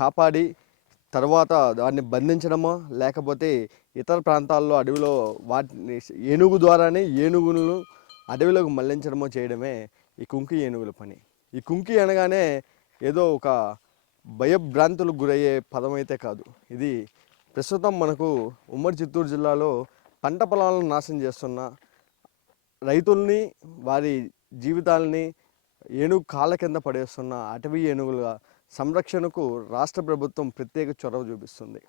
కాపాడి తర్వాత దాన్ని బంధించడమో లేకపోతే ఇతర ప్రాంతాల్లో అడవిలో వాటిని ఏనుగు ద్వారానే ఏనుగులను అడవిలోకి మళ్లించడమో చేయడమే ఈ కుంకి ఏనుగుల పని. ఈ కుంకి అనగానే ఏదో ఒక భయభ్రాంతులకు గురయ్యే పదం అయితే కాదు. ఇది ప్రస్తుతం మనకు ఉమ్మడి చిత్తూరు జిల్లాలో పంట పొలాలను నాశనం చేస్తున్న రైతుల్ని, వారి జీవితాలని ఏనుగు కాళ్ళ కింద పడేస్తున్న అటవీ ఏనుగుల సంరక్షణకు రాష్ట్ర ప్రభుత్వం ప్రత్యేక చొరవ చూపిస్తుంది.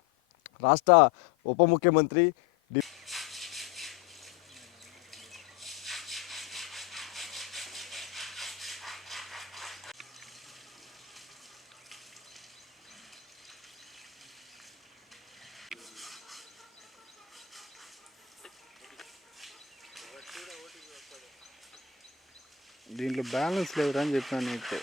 రాష్ట్ర ఉప ముఖ్యమంత్రి దీంట్లో బ్యాలెన్స్ లేదురా అని చెప్పాను నీకు.